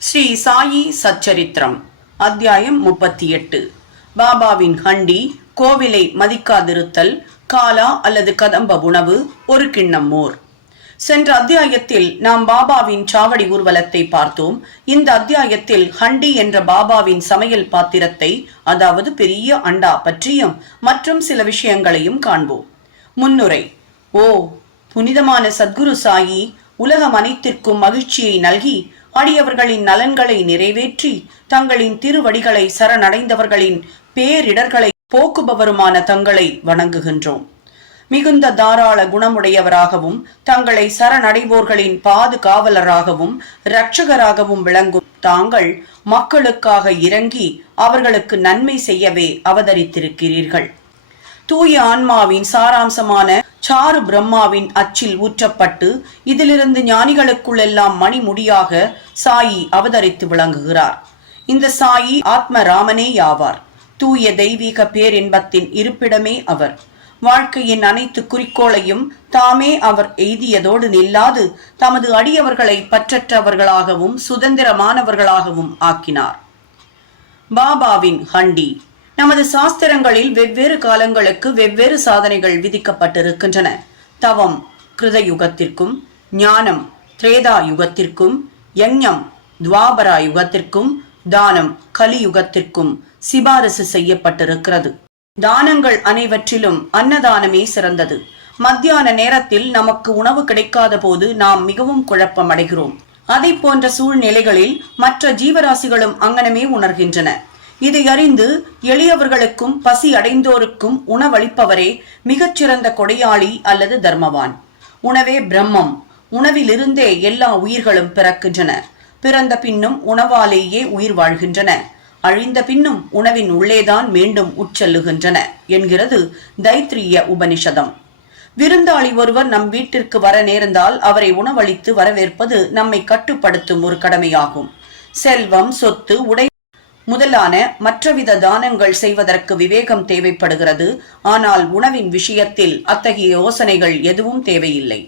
ஸ்ரீ சாயி சச்சரித்திரம் அத்தியாயம் முப்பத்தி எட்டு பாபாவின் ஹண்டி கோவிலை மதிக்காதிருத்தல் காலா அல்லது கதம்ப உணவு ஒரு கிண்ணம் மோர். சென்ற அத்தியாயத்தில் நாம் பாபாவின் சாவடி ஊர்வலத்தை பார்த்தோம். இந்த அத்தியாயத்தில் ஹண்டி என்ற பாபாவின் சமையல் பாத்திரத்தை அதாவது பெரிய அண்டா பற்றியும் மற்றும் சில விஷயங்களையும் காண்போம். முன்னுரை ஓ புனிதமான சத்குரு சாயி உலகம் அனைத்திற்கும் மகிழ்ச்சியை நல்கி அடியவர்களின் நலன்களை நிறைவேற்றி தங்களின் திருவடிகளை சரணடைந்தவர்களின் பேரிடர்களை போக்குபவருமான தங்களை வணங்குகின்றோம். மிகுந்த தாராள குணமுடையவராகவும் தங்களை சரணடைவோர்களின் பாதுகாவலராகவும் இரட்சகராகவும் விளங்கும் தாங்கள் மக்களுக்காக இறங்கி அவர்களுக்கு நன்மை செய்யவே அவதரித்திருக்கிறீர்கள். தூய ஆன்மாவின் சாராம்சமான சாரு பிரம்மாவின் அச்சில் ஊற்றப்பட்டு இதிலிருந்து ஞானிகளுக்குள்ளெல்லாம் மணிமுடியாக சாயி அவதரித்து விளங்குகிறார். இந்த சாயி ஆத்ம ராமனே யாவார். தூய தெய்வீக பேரின்பத்தின் இருப்பிடமே அவர். வாழ்க்கையின் அனைத்து குறிக்கோளையும் தாமே அவர் எய்தியதோடு நில்லாது தமது அடியவர்களை பற்றற்றவர்களாகவும் சுதந்திரமானவர்களாகவும் ஆக்கினார். பாபாவின் ஹண்டி நமது சாஸ்திரங்களில் வெவ்வேறு காலங்களுக்கு வெவ்வேறு சாதனைகள் விதிக்கப்பட்டிருக்கின்றன. தவம் கிருத யுகத்திற்கும் ஞானம் திரேதா யுகத்திற்கும் யஞம் துவாபரா யுகத்திற்கும் தானம் கலியுகத்திற்கும் சிபாரிசு செய்யப்பட்டிருக்கிறது. தானங்கள் அனைவற்றிலும் அன்னதானமே சிறந்தது. மத்தியான நேரத்தில் நமக்கு உணவு கிடைக்காத போது நாம் மிகவும் குழப்பம் அடைகிறோம் அதை போன்ற சூழ்நிலைகளில் மற்ற ஜீவராசிகளும் அங்கனமே உணர்கின்றன. இதை அறிந்து எளியவர்களுக்கும் பசி அடைந்தோருக்கும் உணவளிப்பவரே மிகச்சிறந்த கொடையாளி அல்லது தர்மவான். உணவே பிரம்மம். உணவிலிருந்தே எல்லா உயிர்களும் பிறக்கின்றன. பிறந்த பின்னும் உணவாலேயே உயிர் வாழ்கின்றன. அழிந்த பின்னும் உணவின் உள்ளேதான் மீண்டும் உட்செல்லுகின்றன என்கிறது தைத்திரிய உபனிஷதம். விருந்தாளி ஒருவர் நம் வீட்டிற்கு வர நேர்ந்தால் அவரை உணவளித்து வரவேற்பது நம்மை கட்டுப்படுத்தும் ஒரு கடமையாகும். செல்வம் சொத்து உடை முதலான மற்றவித தானங்கள் செய்வதற்கு விவேகம் தேவைப்படுகிறது. ஆனால் உணவின் விஷயத்தில் அத்தகைய யோசனைகள் எதுவும் தேவையில்லை.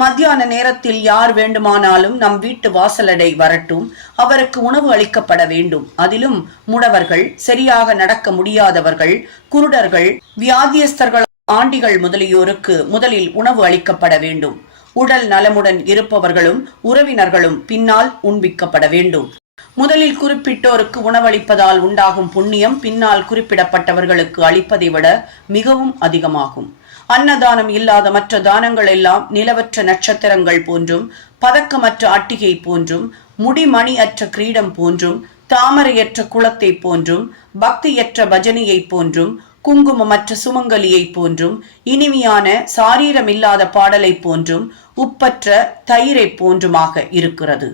மத்தியான நேரத்தில் யார் வேண்டுமானாலும் நம் வீட்டு வாசலடை வரட்டும். அவருக்கு உணவு அளிக்கப்பட வேண்டும். அதிலும் முடவர்கள் சரியாக நடக்க முடியாதவர்கள் குருடர்கள் வியாதியஸ்தர்கள் ஆண்டிகள் முதலியோருக்கு முதலில் உணவு அளிக்கப்பட வேண்டும். உடல் நலமுடன் இருப்பவர்களும் உறவினர்களும் பின்னால் உண்பிக்கப்பட வேண்டும். முதலில் குறிப்பிட்டோருக்கு உணவளிப்பதால் உண்டாகும் புண்ணியம் பின்னால் குறிப்பிடப்பட்டவர்களுக்கு அளிப்பதை விட மிகவும் அதிகமாகும். அன்னதானம் இல்லாத மற்ற தானங்கள் எல்லாம் நிலவற்ற நட்சத்திரங்கள் போன்றும் பதக்கமற்ற அட்டிகை போன்றும் முடிமணி அற்ற கிரீடம் போன்றும் தாமரையற்ற குளத்தை போன்றும் பக்தியற்ற பஜனையை போன்றும் குங்குமமற்ற சுமங்கலியை போன்றும் இனிமையான சாரீரமில்லாத பாடலை போன்றும் உப்பற்ற தயிரை போன்றுமாக இருக்கிறது.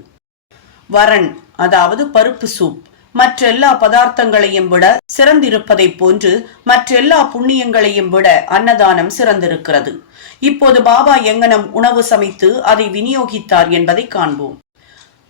வரன் அதாவது பருப்பு சூப். மற்றெல்லா பதார்த்தங்களையும் விட சிறந்திருப்பதைப் போன்று மற்றெல்லா புண்ணியங்களையும் விட அன்னதானம் சிறந்திருக்கிறது. இப்போது பாபா எங்கனம் உணவு சமைத்து அதை விநியோகித்தார் என்பதை காண்போம்.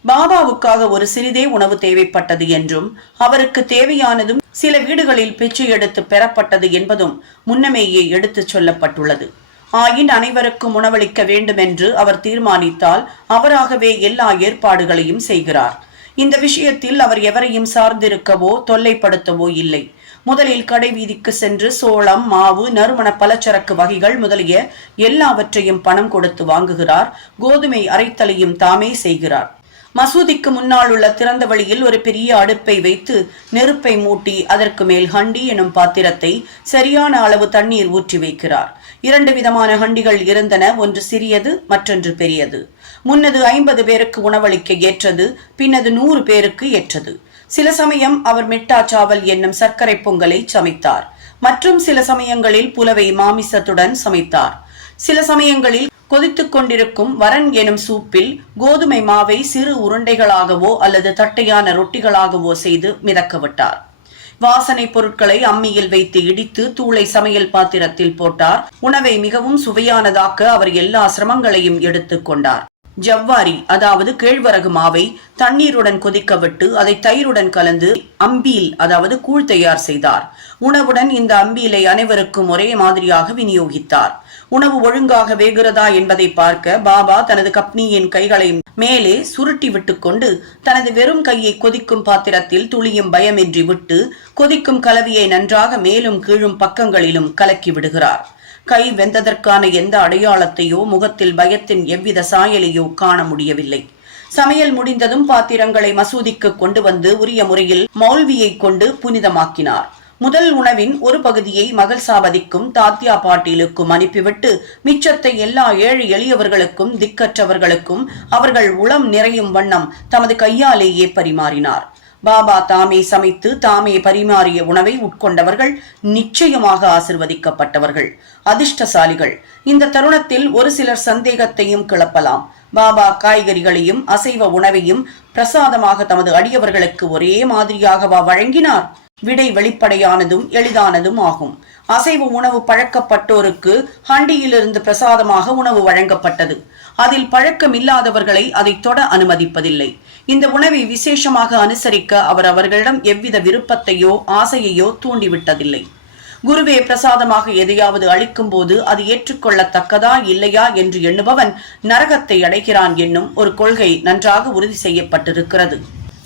பாபாவுக்காக ஒரு சிறிதே உணவு தேவைப்பட்டது என்றும் அவருக்கு தேவையானதும் சில வீடுகளில் பிச்சை எடுத்து பெறப்பட்டது என்பதும் முன்னமேயே எடுத்துச் சொல்லப்பட்டுள்ளது. ஆயின் அனைவருக்கும் உணவளிக்க வேண்டும் என்று அவர் தீர்மானித்தால் அவராகவே எல்லா ஏற்பாடுகளையும் செய்கிறார். இந்த விஷயத்தில் அவர் எவரையும் சார்ந்திருக்கவோ தொல்லைப்படுத்தவோ இல்லை. முதலில் கடை வீதிக்கு சென்று சோளம் மாவு நறுமண பலச்சரக்கு வகைகள் முதலிய எல்லாவற்றையும் பணம் கொடுத்து வாங்குகிறார். கோதுமை அரைத்தலையும் தாமே செய்கிறார். மசூதிக்கு முன்னால் உள்ள திறந்த வழியில் ஒரு பெரிய அடுப்பை வைத்து நெருப்பை மூட்டி அதற்கு மேல் ஹண்டி எனும் பாத்திரத்தை சரியான அளவு தண்ணீர் ஊற்றி வைக்கிறார். இரண்டு விதமான ஹண்டிகள் இருந்தன ஒன்று சிறியது மற்றொன்று பெரியது. முன்னது ஐம்பது பேருக்கு உணவளிக்க ஏற்றது பின்னது நூறு பேருக்கு ஏற்றது. சில சமயம் அவர் மிட்டாச்சாவல் என்னும் சர்க்கரை பொங்கலை சமைத்தார். மற்றும் சில சமயங்களில் புலவை மாமிசத்துடன் சமைத்தார். சில சமயங்களில் கொதித்துக் கொண்டிருக்கும் வரன் எனும் சூப்பில் கோதுமை மாவை சிறு உருண்டைகளாகவோ அல்லது தட்டையான ரொட்டிகளாகவோ செய்து மிதக்க விட்டார் வாசனை பொருட்களை அம்மியில் வைத்து இடித்து தூளை சமையல் பாத்திரத்தில் போட்டார். உணவை மிகவும் சுவையானதாக்க அவர் எல்லா சிரமங்களையும் எடுத்துக் கொண்டார். ஜவ்வாரி அதாவது கேழ்வரகு மாவை தண்ணீருடன் கொதிக்க விட்டு அதை தயிருடன் கலந்து அம்பீல் அதாவது கூழ் தயார் செய்தார். உணவுடன் இந்த அம்பீலை அனைவருக்கும் ஒரே மாதிரியாக விநியோகித்தார். உணவு ஒழுங்காக வேகிறதா என்பதை பார்க்க பாபா தனது கப்னியின் கைகளை மேலே சுருட்டி விட்டுக்கொண்டு தனது வெறும் கையை கொதிக்கும் பாத்திரத்தில் துளியும் பயமின்றி விட்டு கொதிக்கும் கலவியை நன்றாக மேலும் கீழும் பக்கங்களிலும் கலக்கி விடுகிறார். கை வெந்ததற்கான எந்த அடையாளத்தையோ முகத்தில் பயத்தின் எவ்வித சாயலையோ காண முடியவில்லை. சமையல் முடிந்ததும் பாத்திரங்களை மசூதிக்கு கொண்டு வந்து உரிய முறையில் மௌல்வியை கொண்டு புனிதமாக்கினார். முதல் உணவின் ஒரு பகுதியை மகள் சாபதிக்கும் தாத்தியா பாட்டீலுக்கும் அனுப்பிவிட்டு மிச்சத்தை எல்லா ஏழை எளியவர்களுக்கும் திக்கற்றவர்களுக்கும் அவர்கள் உளம் நிறையும் வண்ணம் தமது கையாலேயே பரிமாறினார். பாபா தாமே சமைத்து தாமே பரிமாறிய உணவை உட்கொண்டவர்கள் நிச்சயமாக ஆசிர்வதிக்கப்பட்டவர்கள். அதிர்ஷ்டசாலிகள். இந்த தருணத்தில் ஒரு சிலர் சந்தேகத்தையும் கிளப்பலாம். பாபா காய்கறிகளையும் அசைவ உணவையும் பிரசாதமாக தமது அடியவர்களுக்கு ஒரே மாதிரியாகவா வழங்கினார்? விடை வெளிப்படையானதும் எளிதானதும் ஆகும். அசைவ உணவு பழக்கப்பட்டோருக்கு ஹண்டியிலிருந்து பிரசாதமாக உணவு வழங்கப்பட்டது. அதில் பழக்கம் இல்லாதவர்களை அதை தொட அனுமதிப்பதில்லை. இந்த உணவை விசேஷமாக அனுசரிக்க அவர் அவர்களிடம் எவ்வித விருப்பத்தையோ ஆசையையோ தூண்டிவிட்டதில்லை. குருவே பிரசாதமாக எதையாவது அளிக்கும் போது அது ஏற்றுக்கொள்ளத்தக்கதா இல்லையா என்று எண்ணுபவன் நரகத்தை அடைகிறான் என்னும் ஒரு கொள்கை நன்றாக உறுதி செய்யப்பட்டிருக்கிறது.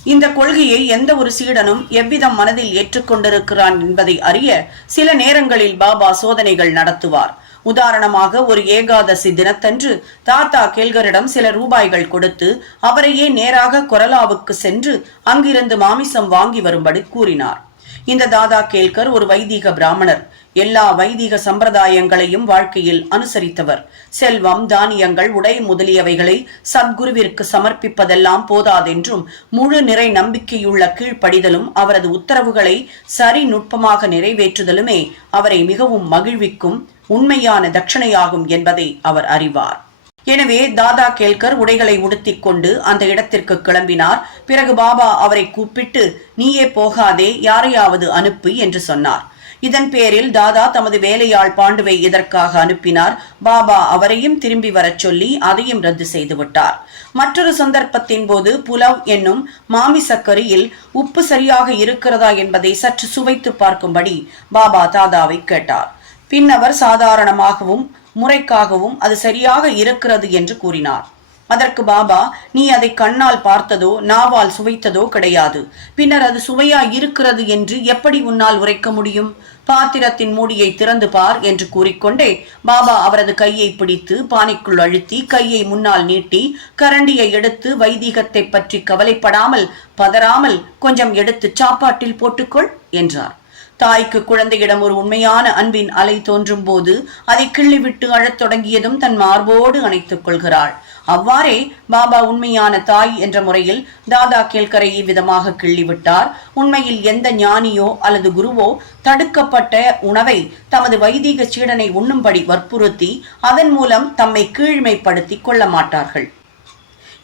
இந்த கொள்கையை எந்த ஒரு சீடனும் எவ்விதம் மனதில் ஏற்றுக்கொண்டிருக்கிறான் என்பதை அறிய சில நேரங்களில் பாபா சோதனைகள் நடத்துவார். உதாரணமாக ஒரு ஏகாதசி தினத்தன்று தாத்தா கேல்கரிடம் சில ரூபாய்கள் கொடுத்து அவரையே நேராக கொரலாவுக்கு சென்று அங்கிருந்து மாமிசம் வாங்கி வரும்படி கூறினார். இந்த தாதா கேல்கர் ஒரு வைதீக பிராமணர். எல்லா வைதீக சம்பிரதாயங்களையும் வாழ்க்கையில் அனுசரித்தவர். செல்வம் தானியங்கள் உடை முதலியவைகளை சத்குருவிற்கு சமர்ப்பிப்பதெல்லாம் போதாதென்றும் முழு நிறை நம்பிக்கையுள்ள கீழ்ப்படிதலும் அவரது உத்தரவுகளை சரி நுட்பமாக நிறைவேற்றுதலுமே அவரை மிகவும் மகிழ்விக்கும் உண்மையான தட்சணையாகும் என்பதை அவர் அறிவார். எனவே தாதா கேல்கர் உடைகளை உடுத்திக் கொண்டு அந்த இடத்திற்கு கிளம்பினார். பிறகு பாபா அவரை கூப்பிட்டு நீயே போகாதே யாரையாவது அனுப்பு என்று சொன்னார். இதன் பேரில் தாதா தமது வேலையாள் பாண்டுவை இதற்காக அனுப்பினார்? பாபா அவரையும் திரும்பி வரச் சொல்லி அதையும் ரத்து செய்துவிட்டார் மற்றொரு சந்தர்ப்பத்தின் போது புலவ் என்னும் மாமிசக்கரியில் உப்பு சரியாக இருக்கிறதா என்பதை சற்று சுவைத்து பார்க்கும்படி பாபா தாதாவை கேட்டார். பின்னவர் சாதாரணமாகவும் முறைக்காகவும் அது சரியாக இருக்கிறது என்று கூறினார். அதற்கு பாபா நீ அதை கண்ணால் பார்த்ததோ நாவால் சுவைத்ததோ கிடையாது. பின்னர் அது சுவையா இருக்கிறது என்று எப்படி உன்னால் உரைக்க முடியும்? பாத்திரத்தின் மூடியை திறந்து பார் என்று கூறிக்கொண்டே பாபா அவரது கையை பிடித்து பானைக்குள் அழுத்தி கையை முன்னால் நீட்டி கரண்டியை எடுத்து வைதீகத்தை பற்றி கவலைப்படாமல் பதறாமல் கொஞ்சம் எடுத்து சாப்பாட்டில் போட்டுக்கொள் என்றார். தாய்க்கு குழந்தையிடம் ஒரு உண்மையான அன்பின் அலை தோன்றும் போது அதை கிள்ளிவிட்டு அழத் தொடங்கியதும் தன் மார்போடு அணைத்துக் கொள்கிறாள். அவ்வாறே பாபா உண்மையான தாய் என்ற முறையில் தாதா கேல்கரை இவ்விதமாக கிள்ளிவிட்டார். உண்மையில் எந்த ஞானியோ அல்லது குருவோ தடுக்கப்பட்ட உணவை தமது வைதீக சீடனை உண்ணும்படி வற்புறுத்தி அதன் மூலம் தம்மை கீழ்மைப்படுத்திக் கொள்ள மாட்டார்கள்.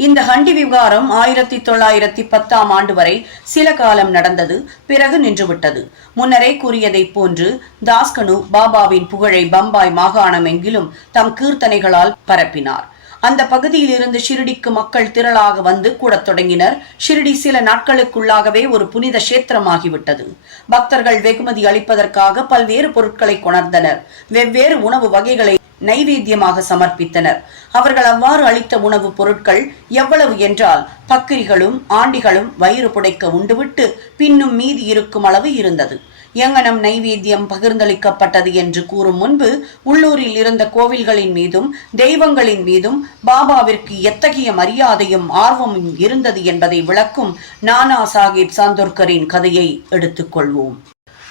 இந்த ஹண்டி விவகாரம் ஆயிரத்தி தொள்ளாயிரத்தி பத்தாம் ஆண்டு வரை சில காலம் நடந்தது பிறகு நின்றுவிட்டது. முன்னரே கூறியதைப் போன்று தாஸ்கனு பாபாவின் புகழை பம்பாய் மாகாணம் எங்கிலும் தம் கீர்த்தனைகளால் பரப்பினார். அந்த பகுதியில் இருந்து ஷிரடிக்கு மக்கள் திரளாக வந்து கூடத் தொடங்கினர். ஷிரடி சில நாட்களுக்குள்ளாகவே ஒரு புனித கஷேத்திரமாகிவிட்டது. பக்தர்கள் வெகுமதி அளிப்பதற்காக பல்வேறு பொருட்களை கொணர்ந்தனர். வெவ்வேறு உணவு வகைகளை நைவேத்தியமாக சமர்ப்பித்தனர். அவர்கள் அவ்வாறு அளித்த உணவுப் பொருட்கள் எவ்வளவு என்றால் பக்கிரிகளும் ஆண்டிகளும் வயிறு புடைக்க உண்டுவிட்டு பின்னும் மீதி இருக்கும் அளவு இருந்தது. எங்கனம் நைவேத்தியம் பகிர்ந்தளிக்கப்பட்டது என்று கூறும் முன்பு உள்ளூரில் இருந்த கோவில்களின் மீதும் தெய்வங்களின் மீதும் பாபாவிற்கு எத்தகைய மரியாதையும் ஆர்வமும் இருந்தது என்பதை விளக்கும் நானா சாஹிப் சாந்தோர்கரின் கதையை எடுத்துக்கொள்வோம்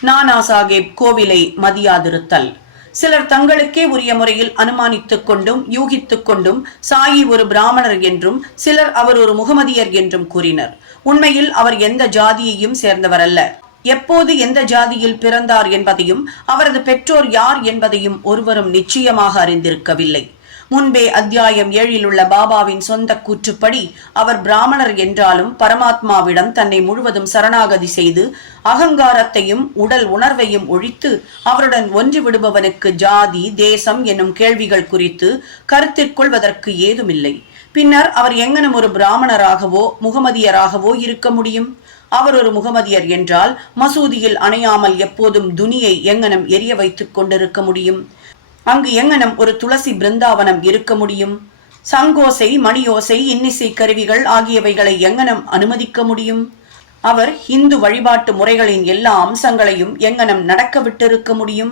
நானா சாஹிப் கோவிலை மதியாதிருத்தல். சிலர் தங்களுக்கே உரிய முறையில் அனுமானித்துக் கொண்டும் யூகித்துக் கொண்டும் சாயி ஒரு பிராமணர் என்றும் சிலர் அவர் ஒரு முகமதியர் என்றும் கூறினர். உண்மையில் அவர் எந்த ஜாதியையும் சேர்ந்தவர் அல்ல எப்போது எந்த ஜாதியில் பிறந்தார் என்பதையும் அவரது பெற்றோர் யார் என்பதையும் ஒருவரும் நிச்சயமாக அறிந்திருக்கவில்லை. முன்பே அத்தியாயம் ஏழில் உள்ள பாபாவின் சொந்த கூற்றுப்படி அவர் பிராமணர் என்றாலும் பரமாத்மாவிடம் தன்னை முழுவதும் சரணாகதி செய்து அகங்காரத்தையும் உடல் உணர்வையும் ஒழித்து அவருடன் ஒன்று விடுபவனுக்கு ஜாதி தேசம் என்னும் கேள்விகள் குறித்து கருத்திற்கொள்வதற்கு ஏதுமில்லை. பின்னர் அவர் எங்கனும் ஒரு பிராமணராகவோ முகமதியராகவோ இருக்க முடியும்? அவர் ஒரு முகமதியர் என்றால் மசூதியில் அணையாமல் எப்போதும் துனியை எங்கனம் எரிய வைத்துக் கொண்டிருக்க முடியும்? அங்கு எங்கனம் ஒரு துளசி பிருந்தாவனம் இருக்க முடியும்? சங்கோசை மணியோசை இன்னிசை கருவிகள் ஆகியவைகளை எங்கனம் அனுமதிக்க முடியும்? அவர் இந்து வழிபாட்டு முறைகளின் எல்லா அம்சங்களையும் எங்கனம் நடக்க விட்டிருக்க முடியும்?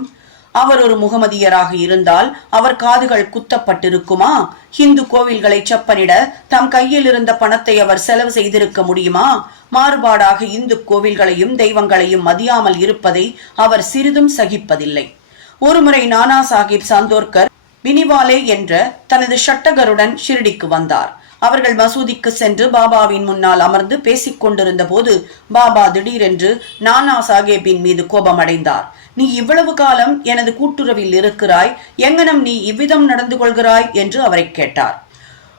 அவர் ஒரு முகமதியராக இருந்தால் அவர் காதுகள் குத்தப்பட்டிருக்குமா? ஹிந்து கோவில்களை செப்பனிட தம் கையில் இருந்த பணத்தை அவர் செலவு செய்திருக்க முடியுமா? மாறுபாடாக இந்து கோவில்களையும் தெய்வங்களையும் மதியாமல் இருப்பதை அவர் சிறிதும் சகிப்பதில்லை. ஒருமுறை நானா சாஹிப் சாந்தோர்கர் பினிவாலே என்ற தனது ஷட்டகருடன் ஷிரடிக்கு வந்தார். அவர்கள் மசூதிக்கு சென்று பாபாவின் முன்னால் அமர்ந்து பேசிக் கொண்டிருந்த போது பாபா திடீரென்று நானா சாஹேப்பின் மீது கோபமடைந்தார். நீ இவ்வளவு காலம் எனது கூட்டுறவில் இருக்கிறாய் எங்கனம் நீ இவ்விதம் நடந்து கொள்கிறாய்? என்று அவரை கேட்டார்.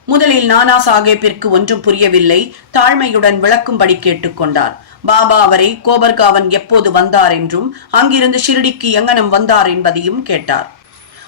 முதலில் நானா சாஹேப்பிற்கு ஒன்றும் புரியவில்லை. தாழ்மையுடன் விளக்கும்படி கேட்டுக்கொண்டார் பாபா அவரை கோபர்காவன் எப்போது வந்தார் என்றும் அங்கிருந்து ஷிரடிக்கு எங்கனம் வந்தார் என்பதையும் கேட்டார்.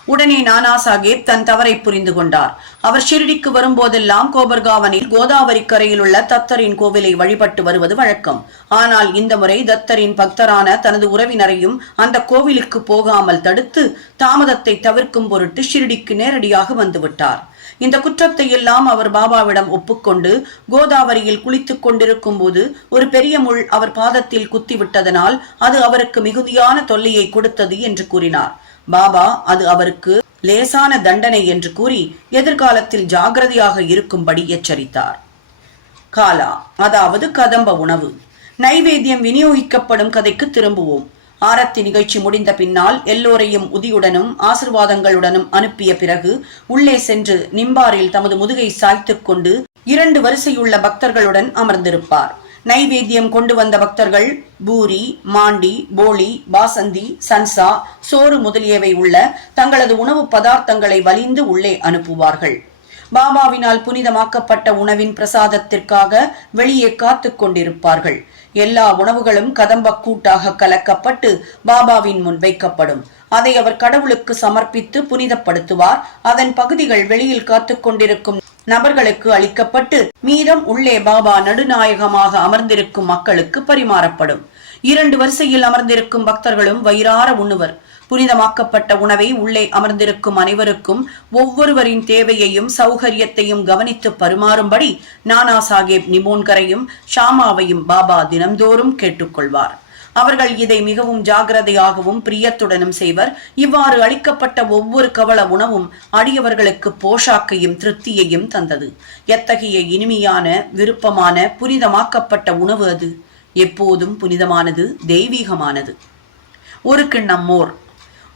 உடனே நானா சாஹேப் தன் தவறை புரிந்து கொண்டார். அவர் ஷிரடிக்கு வரும்போதெல்லாம் கோபர்காவனில் கோதாவரி கரையில் உள்ள தத்தரின் கோவிலை வழிபட்டு வருவது வழக்கம். ஆனால் இந்த முறை தத்தரின் பக்தரான தனது உறவினரையும் அந்த கோவிலுக்கு போகாமல் தடுத்து தாமதத்தை தவிர்க்கும் பொருட்டு ஷிரடிக்கு நேரடியாக வந்துவிட்டார். இந்த குற்றத்தை எல்லாம் அவர் பாபாவிடம் ஒப்புக்கொண்டு கோதாவரியில் குளித்துக் கொண்டிருக்கும் போது ஒரு பெரிய முள் அவர் பாதத்தில் குத்திவிட்டதனால் அது அவருக்கு மிகுதியான தொல்லையை கொடுத்தது என்று கூறினார். பாபா அது அவருக்கு லேசான தண்டனை என்று கூறி எதிர்காலத்தில் ஜாகிரதையாக இருக்கும்படி எச்சரித்தார். காலா அதாவது கதம்ப உணவு. நைவேத்தியம் விநியோகிக்கப்படும் கதைக்கு திரும்புவோம். ஆரத்தி நிகழ்ச்சி முடிந்த பின்னால் எல்லோரையும் உதியுடனும் ஆசிர்வாதங்களுடனும் அனுப்பிய பிறகு உள்ளே சென்று நிம்பாரில் தமது முதுகை சாய்த்துக் கொண்டு இரண்டு வரிசையுள்ள பக்தர்களுடன் அமர்ந்திருப்பார். நைவேத்தியம் கொண்டு வந்த பக்தர்கள் பூரி மாண்டி போலி பாசந்தி சன்சா சோறு முதலியவை உள்ள தங்களது உணவு பதார்த்தங்களை வலிந்து உள்ளே அனுப்புவார்கள். பாபாவினால் புனிதமாக்கப்பட்ட உணவின் பிரசாதத்திற்காக வெளியே காத்து கொண்டிருப்பார்கள். எல்லா உணவுகளும் கதம்ப கூட்டாக கலக்கப்பட்டு பாபாவின் முன் வைக்கப்படும். அதை அவர் கடவுளுக்கு சமர்ப்பித்து புனிதப்படுத்துவார். அதன் பகுதிகள் வெளியில் காத்து கொண்டிருக்கும் நபர்களுக்கு அளிக்கப்பட்டு மீதம் உள்ளே பாபா நடுநாயகமாக அமர்ந்திருக்கும் மக்களுக்கு பரிமாறப்படும். இரண்டு வரிசையில் அமர்ந்திருக்கும் பக்தர்களும் வயிறார உண்ணுவர். புனிதமாக்கப்பட்ட உணவை உள்ளே அமர்ந்திருக்கும் அனைவருக்கும் ஒவ்வொருவரின் தேவையையும் சௌகரியத்தையும் கவனித்து பருமாறும்படி நானா சாஹேப் நிமோன்கரையும் ஷாமாவையும் பாபா தினம்தோறும் கேட்டுக்கொள்வார். அவர்கள் இதை மிகவும் ஜாகிரதையாகவும் பிரியத்துடனும் செய்வர். இவ்வாறு அளிக்கப்பட்ட ஒவ்வொரு கவள உணவும் அடியவர்களுக்கு போஷாக்கையும் திருப்தியையும் தந்தது. எத்தகைய இனிமையான விருப்பமான புனிதமாக்கப்பட்ட உணவு அது? எப்போதும் புனிதமானது தெய்வீகமானது. ஒரு கிண்ணம் மோர்.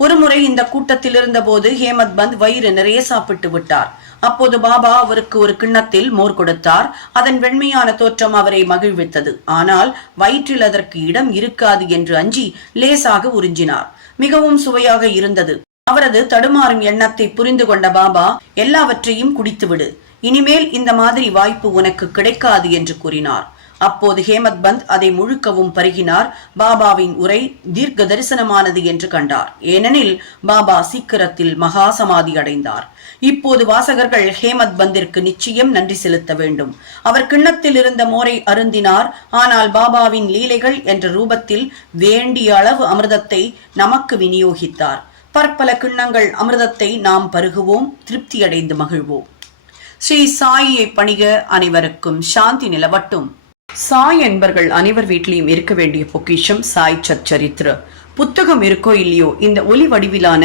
ஒருமுறை இந்த கூட்டத்தில் இருந்தபோது ஹேமத் பந்த் வயிறு நிறைய சாப்பிட்டு விட்டார். அப்போது பாபா அவருக்கு ஒரு கிண்ணத்தில் மோர் கொடுத்தார். அதன் வெண்மையான தோற்றம் அவரை மகிழ்வித்தது. ஆனால் வயிற்றில் அதற்கு இடம் இருக்காது என்று அஞ்சி லேசாக உறிஞ்சினார். மிகவும் சுவையாக இருந்தது. அவரது தடுமாறும் எண்ணத்தை புரிந்து கொண்ட பாபா எல்லாவற்றையும் குடித்துவிடு. இனிமேல் இந்த மாதிரி வாய்ப்பு உனக்கு கிடைக்காது என்று கூறினார். அப்போது ஹேமத் பந்த் அதை முழுக்கவும் பருகினார். பாபாவின் உரை தீர்க்க தரிசனமானது என்று கண்டார். ஏனெனில் பாபா சீக்கிரத்தில் மகா சமாதி அடைந்தார். இப்போது வாசகர்கள் ஹேமத் பந்திற்கு நிச்சயம் நன்றி செலுத்த வேண்டும். அவர் கிண்ணத்தில் இருந்த மோரை அருந்தினார். ஆனால் பாபாவின் லீலைகள் என்ற ரூபத்தில் வேண்டிய அளவு அமிர்தத்தை நமக்கு விநியோகித்தார். பற்பல கிண்ணங்கள் அமிர்தத்தை நாம் பருகுவோம் திருப்தியடைந்து மகிழ்வோம். ஸ்ரீ சாயியை பணிக அனைவருக்கும் சாந்தி நிலவட்டும். சாய் என்பர்கள் அனைவர் வீட்டிலையும் இருக்க வேண்டிய பொக்கிஷம் சாய் சச்சரித்திர புத்தகம் இருக்கோ இல்லையோ இந்த ஒலி வடிவிலான